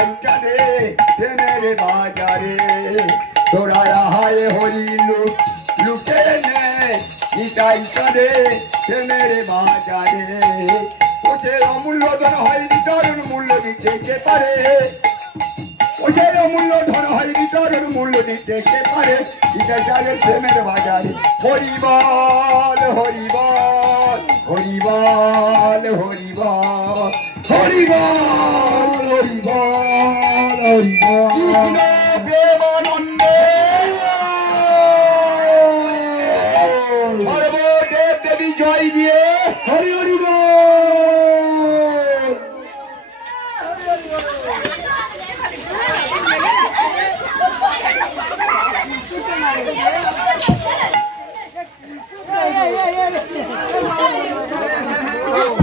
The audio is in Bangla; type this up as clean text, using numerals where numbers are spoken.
নিতাই কানে প্রেমের বাজারে তোরা হায় হরি লুক লুকে নে নিতাই কানে প্রেমের বাজারে ওদের অমূল্য ধন হয় বিতরণ মূল্য দিতে কে পারে ওদের অমূল্য ধন হয় বিতরণ মূল্য দিতে কে পারে এটা চলে প্রেমের বাজারে হরিবল হরিবল হরিবল হরিবল হরিবল হরিবল হরিবল কৃষ্ণ প্রেমানন্দে সর্বদেব দেবী জয় দিয়ে হরি হরি বল। Hey,